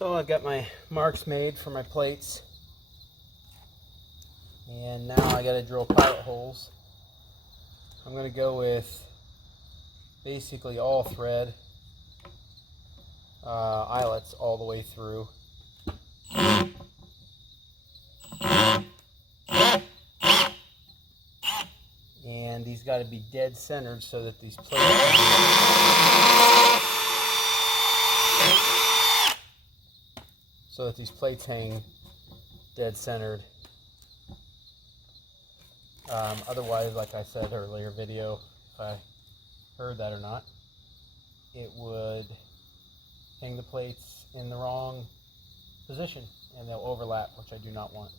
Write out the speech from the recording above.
So I've got my marks made for my plates, and now I got to drill pilot holes. I'm going to go with basically all thread, eyelets all the way through. And these got to be dead centered so that these plates hang dead centered. Otherwise, like I said earlier video, if I heard that or not, it would hang the plates in the wrong position and they'll overlap, which I do not want.